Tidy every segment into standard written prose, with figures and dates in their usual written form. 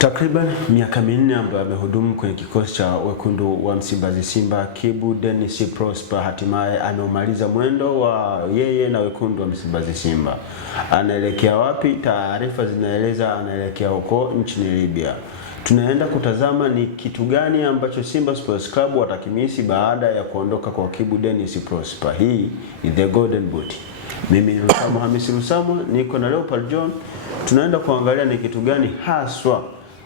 Takriban miaka minne ambayo amehudumu kwenye kikosi cha wekundu wa Msimbazi Simba, Kibu Denis Prosper hatimaye ameumaliza mwendo wa yeye na wekundu wa Msimbazi Simba. Anaelekea wapi? Taarifa zinaeleza anaelekea huko nchini Libya. Tunaenda kutazama ni kitu gani ambacho Simba Sports Club watakimisi baada ya kuondoka kwa Kibu Denis Prosper. Hii ni The Golden Boot. Mimi ni Rusamo Hamisi Rusamo, niko na Leopard John. Tunaenda kuangalia ni kitu gani haswa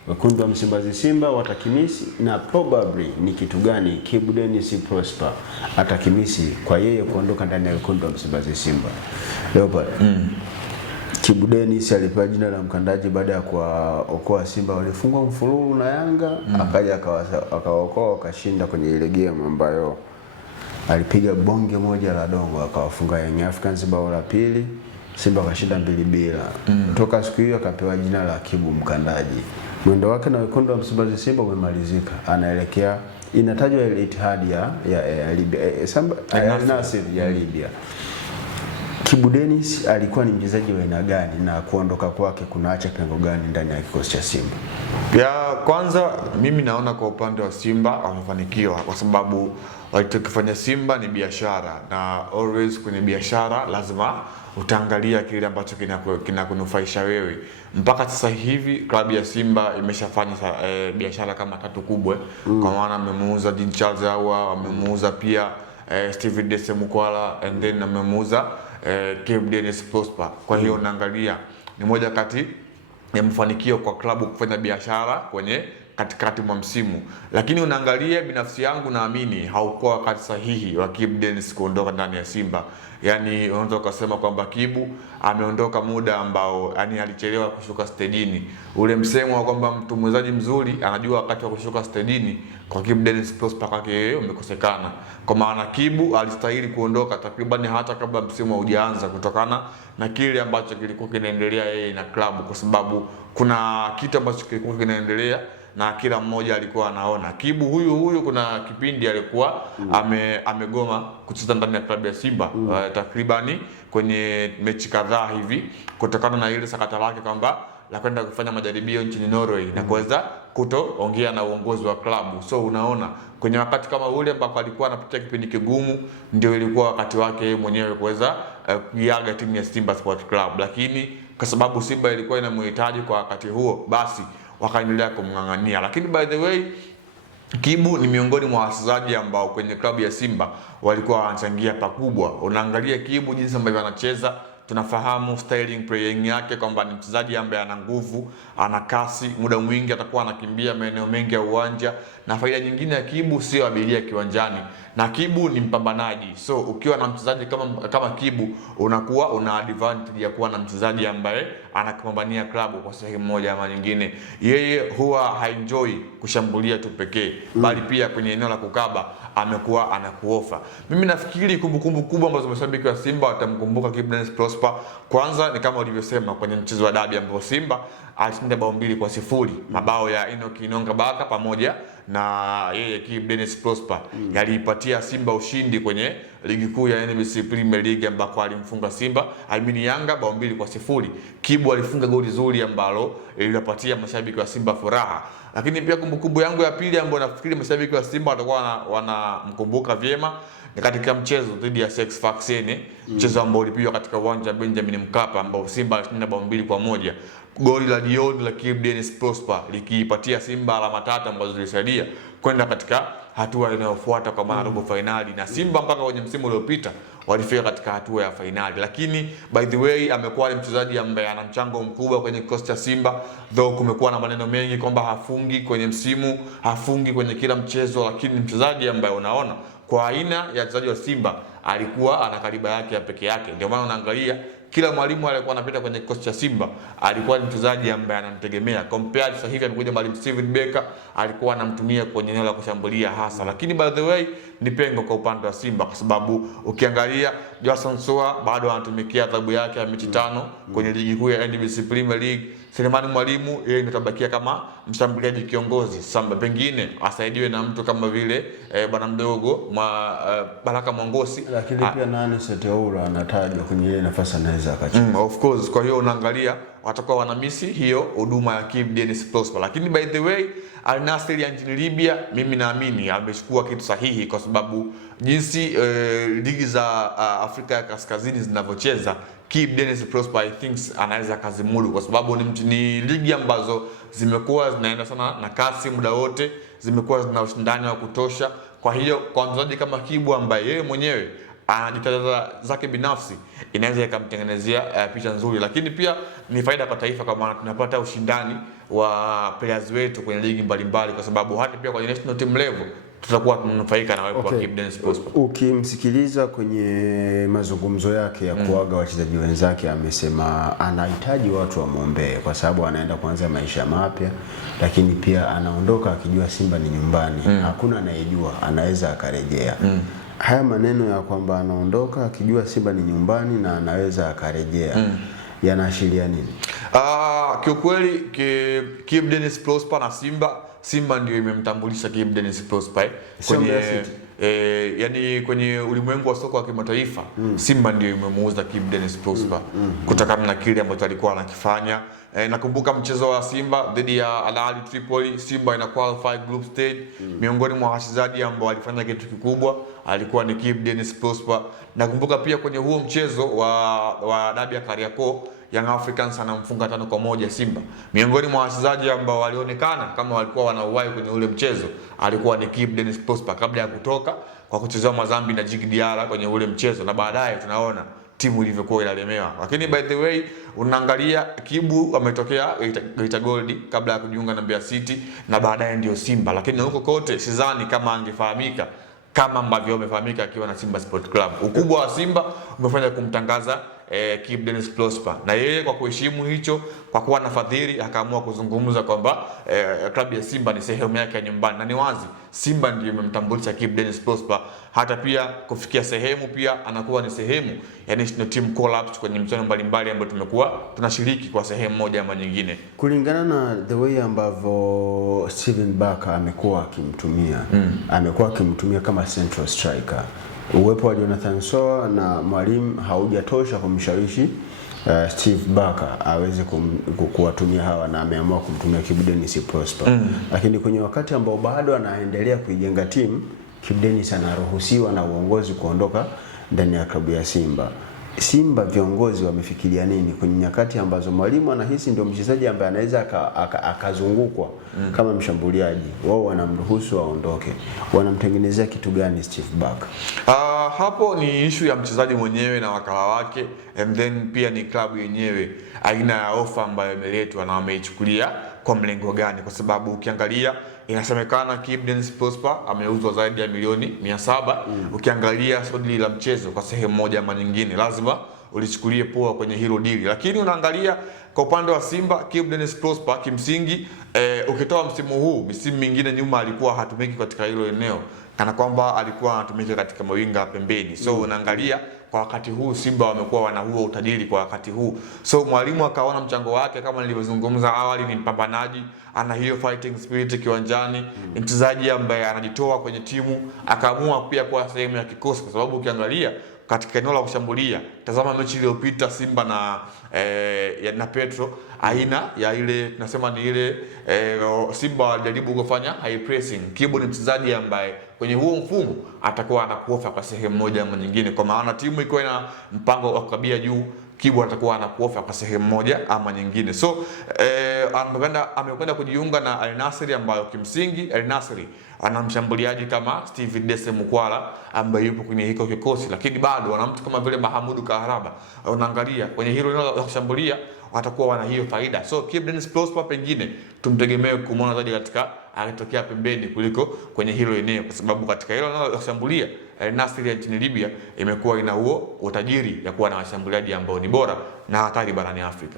wekundu wa Msimbazi Simba watakimisi na probably ni kitu gani Kibu Denis Prosper atakimisi kwa yeye kuondoka ndani ya wekundu wa Msimbazi Simba. Leopard. Kibu Denis alipewa jina la mkandaji baada ya kuwaokoa Simba walifungwa mfululu na Yanga, akaja akawaokoa wakashinda kwenye ile game ambayo alipiga bonge moja la dongo akawafunga Young Africans bao la pili, Simba kashinda 2-2. Toka siku hiyo akapewa jina la Kibu mkandaji. Mwendo wake na wekundu wa Msimbazi Simba umemalizika. Anaelekea inatajwa Al Ittihad ya Libya, Al Nassr ya Libya. Kibu Denis alikuwa ni mchezaji wa aina gani na kuondoka kwake kunaacha pengo gani ndani ya kikosi cha Simba? Ya kwanza mimi naona kwa upande wa Simba wamefanikiwa kwa sababu walichokifanya Simba ni biashara, na always kwenye biashara lazima utaangalia kile ambacho kinakunufaisha wewe. Mpaka sasa hivi klabu ya Simba imeshafanya biashara kama 3 kubwa. Kwa maana amemuuza Jean Charles Ahoua, amemuuza pia Steven Desemukwala, and then amemuuza Kibu Denis Prosper. Kwa hiyo unaangalia ni moja kati ya mafanikio kwa klabu kufanya biashara kwenye katikati mwa msimu. Lakini unaangalia, binafsi yangu naamini haukuwa wakati sahihi wa Kibu Denis kuondoka ndani ya Simba. Yani unaweza kusema kwamba Kibu ameondoka muda ambao alichelewa kushuka stedini. Ule msemo wa kwamba mtu mchezaji mzuri anajua wakati wa kushuka stedini, kwa Kibu Denis Prosper kwake umekosekana. Kwa maana Kibu alistahili kuondoka takriban hata kabla msimu haujaanza, kutokana na kile ambacho kilikuwa kinaendelea yeye na klabu, kwa sababu kuna kitu ambacho kilikuwa kinaendelea na kila mmoja alikuwa anaona. Kibu huyu kuna kipindi alikuwa amegoma kucheza ndani ya klabu ya Simba takribani kwenye mechi kadhaa hivi, kutokana na ile sakata lake kwamba la kwenda kufanya majaribio nchini Norway na kuweza kutoongea na uongozi wa klabu. So unaona kwenye wakati kama ule ambapo alikuwa anapitia kipindi kigumu, ndio ilikuwa wakati wake mwenyewe kuweza kuiaga timu ya Simba Sports Club. Lakini kwa sababu Simba ilikuwa inamhitaji kwa wakati huo, basi wakaendelea kumng'ang'ania. Lakini by the way, Kibu ni miongoni mwa wachezaji ambao kwenye klabu ya Simba walikuwa wanachangia pakubwa. Unaangalia Kibu jinsi ambavyo anacheza, tunafahamu styling playing yake kwamba ni mchezaji ambaye ana nguvu, ana kasi, muda mwingi atakuwa anakimbia maeneo mengi ya uwanja. Na faida nyingine ya Kibu sio abiria kiwanjani, na Kibu ni mpambanaji. So ukiwa na mchezaji kama Kibu, unakuwa una advantage ya kuwa na mchezaji ambaye anakupambania klabu kwa sehemu moja ama nyingine. Yeye huwa haenjoy kushambulia tu pekee, bali pia kwenye eneo la kukaba amekuwa anakuofa. Mimi nafikiri kumbukumbu kubwa ambazo mashabiki wa Simba watamkumbuka Kibu Denis Prosper, kwanza ni kama ulivyosema kwenye mchezo wa dabi ambapo Simba alishinda bao 2-0, mabao ya Enock Inonga Baka pamoja na yeye Kibu Denis Prosper yaliipatia Simba ushindi kwenye ligi kuu ya NBC Premier League, ambako alimfunga Yanga bao 2-0. Kibu alifunga goli zuri ambalo lilipatia mashabiki wa Simba furaha. Lakini pia kumbukumbu yangu ya pili ambayo nafikiri mashabiki wa Simba watakuwa wanamkumbuka vyema ni katika mchezo dhidi ya Sex Faxene, mchezo ambao ulipigwa katika uwanja wa Benjamin Mkapa ambao Simba alishinda bao 2-1. Goli la jioni la Kibu Denis Prosper likiipatia Simba alama 3 ambazo zilisaidia kwenda katika hatua inayofuata kwa maana robo finali, na Simba mpaka kwenye msimu uliopita walifika katika hatua ya finali. Lakini by the way, amekuwa ni mchezaji ambaye ana mchango mkubwa kwenye kikosi cha Simba, though kumekuwa na maneno mengi kwamba hafungi kwenye msimu, hafungi kwenye kila mchezo, lakini mchezaji ambaye unaona kwa aina ya wachezaji wa Simba alikuwa ana kaliba yake ya peke yake. Ndio maana unaangalia kila mwalimu alikuwa anapita kwenye kikosi cha Simba alikuwa ni mchezaji ambaye anamtegemea. Compared sasa hivi amekuja mwalimu Steven Becker, alikuwa anamtumia kwenye eneo la kushambulia hasa. Lakini by the way, ni pengo kwa upande wa Simba kwa sababu ukiangalia Jason Soa bado anatumikia adhabu yake ya mechi 5 kwenye ligi kuu ya NBC Premier League. Selemani Mwalimu yeye mtabakia kama mshambuliaji kiongozi. Samba pengine asaidiwe na mtu kama vile bwana mdogo Baraka Mwangosi. Lakini pia nani Sete Oura anatajwa kwenye ile nafasi anaweza akacheza. Of course, kwa hiyo unaangalia watakuwa wanamisi hiyo huduma ya Kibu Denis Prosper. Lakini by the way, Al Nassr ya nchini Libya, mimi naamini amechukua kitu sahihi, kwa sababu jinsi ligi za Afrika ya Kaskazini zinavyocheza, Kibu Denis Prosper I think anaweza kazimudu, kwa sababu ni ligi ambazo zimekuwa zinaenda sana na kasi muda wote, zimekuwa zina ushindani wa kutosha. Kwa hiyo kwa mchezaji kama Kibu ambaye yeye mwenyewe anajitahidi zake binafsi, inaweza ikamtengenezea picha nzuri, lakini pia ni faida kwa taifa, kwa maana tunapata ushindani wa players wetu kwenye ligi mbalimbali, kwa sababu hata pia kwenye national team level tutakuwa tunanufaika na wepo wa Kibu Denis Prosper. Ukimsikiliza kwenye mazungumzo yake ya kuaga wachezaji wenzake, amesema anahitaji watu wamwombee kwa sababu anaenda kuanza maisha mapya, lakini pia anaondoka akijua Simba ni nyumbani. Hakuna anayejua, anaweza akarejea. Haya maneno ya kwamba anaondoka akijua Simba ni nyumbani na anaweza akarejea, yanaashiria nini? Kiukweli Kibu Denis Prosper na Simba ndio imemtambulisha Kibu Denis Prosper kwenye yani kwenye ulimwengu wa soka wa kimataifa. Simba ndio imemuuza Kibu Denis Prosper kutokana na kile ambacho alikuwa anakifanya. Nakumbuka mchezo wa Simba dhidi ya Al Ahly Tripoli, Simba ina qualify group stage. Miongoni mwa wachezaji ambao walifanya kitu kikubwa alikuwa ni Kibu Denis Prosper. Nakumbuka pia kwenye huo mchezo wa dabi ya Kariakoo, Young Africans anamfunga 5-1 Simba. Miongoni mwa wachezaji ambao walionekana kama walikuwa wanauwai kwenye ule mchezo alikuwa ni Kibu Denis Prosper, kabla ya kutoka kwa kuchezea Mazambi na Djigui Diarra kwenye ule mchezo, na baadaye tunaona timu ilivyokuwa inalemewa. Lakini by the way, unaangalia Kibu ametokea Geita Gold kabla ya kujiunga na Mbeya City na baadaye ndio Simba, lakini huko kote sidhani kama angefahamika kama ambavyo amefahamika akiwa na Simba Sport Club. Ukubwa wa Simba umefanya kumtangaza Kibu Denis Prosper, na yeye kwa kuheshimu hicho, kwa kuwa nafadhili, akaamua kuzungumza kwamba klabu ya Simba ni sehemu yake ya nyumbani, na ni wazi Simba ndio imemtambulisha Kibu Denis Prosper, hata pia kufikia sehemu pia anakuwa ni sehemu ya national team collapse kwenye michezo mbalimbali ambayo tumekuwa tunashiriki kwa sehemu moja ama nyingine. Kulingana na the way ambavyo Steven Barker amekuwa akimtumia kama central striker, uwepo wa Jonathan Soa na Mwalimu haujatosha kumshawishi Steve Barker aweze kuwatumia hawa, na ameamua kumtumia Kibu Denis Prosper. Lakini kwenye wakati ambao bado anaendelea kuijenga timu, Kibu Denis anaruhusiwa na uongozi kuondoka ndani ya klabu ya Simba. Simba viongozi wamefikiria nini kwenye nyakati ambazo Mwalimu anahisi ndio mchezaji ambaye anaweza akazungukwa kama mshambuliaji, wao wanamruhusu aondoke? Wanamtengenezea kitu gani Steve Barker? Hapo ni issue ya mchezaji mwenyewe na wakala wake, and then pia ni klabu yenyewe, aina ya ofa ambayo imeletwa na wameichukulia kwa mlengo gani, kwa sababu ukiangalia inasemekana Kibu Denis Prosper ameuzwa zaidi ya milioni 700. Ukiangalia sodi la mchezo kwa sehemu moja ama nyingine, lazima ulichukulie poa kwenye hilo dili. Lakini unaangalia kwa upande wa Simba, Kibu Denis Prosper kimsingi, ukitoa msimu huu, misimu mingine nyuma alikuwa hatumiki katika hilo eneo, kana kwamba alikuwa anatumika katika mawinga pembeni. So unaangalia kwa wakati huu Simba wamekuwa wana huo utajiri kwa wakati huu. So Mwalimu akaona mchango wake, kama nilivyozungumza awali, ni mpambanaji, ana hiyo fighting spirit kiwanjani, ni mchezaji ambaye anajitoa kwenye timu, akaamua pia kuwa sehemu ya kikosi, kwa sababu ukiangalia katika eneo la kushambulia, tazama mechi iliyopita Simba na Petro, aina ya ile tunasema ni ile Simba walijaribu kufanya high pressing. Kibu ni mchezaji ambaye kwenye huo mfumo atakuwa anakuofa kwa sehemu moja ama nyingine, kwa maana timu iko na mpango wa kukabia juu, Kibu atakuwa anakuofa kwa sehemu moja ama nyingine. So amekwenda kujiunga na Al Nassr, ambayo kimsingi Al Nassr ana mshambuliaji kama Steve Dese Mukwala ambaye yupo kwenye hiko kikosi, lakini bado wana mtu kama vile Mahamudu Kaharaba. Unaangalia kwenye hilo la kushambulia watakuwa wana hiyo faida. So Kibu Denis Prosper pengine tumtegemee kumuona zaidi katika akitokea pembeni kuliko kwenye hilo eneo, kwa sababu katika hilo la kushambulia Al Nassr ya nchini Libya imekuwa ina huo utajiri ya kuwa na washambuliaji ambao ni bora na hatari barani Afrika.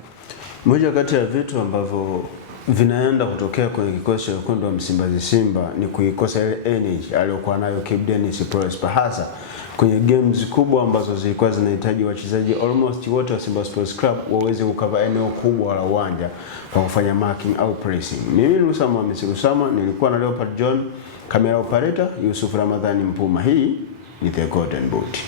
Moja kati ya vitu ambavyo vinaenda kutokea kwenye kikosi cha wekundu wa Msimbazi Simba ni kuikosa ile energy aliyokuwa nayo Kibu Denis Prosper, hasa kwenye games kubwa ambazo zilikuwa zinahitaji wachezaji almost wote wa Simba Sports Club waweze kukava eneo kubwa la uwanja kwa kufanya marking au pressing. Mimi ni Usama Usama, nilikuwa na Leopard John, kamera operator Yusuf Ramadhani Mpuma. Hii ni The Golden Boot.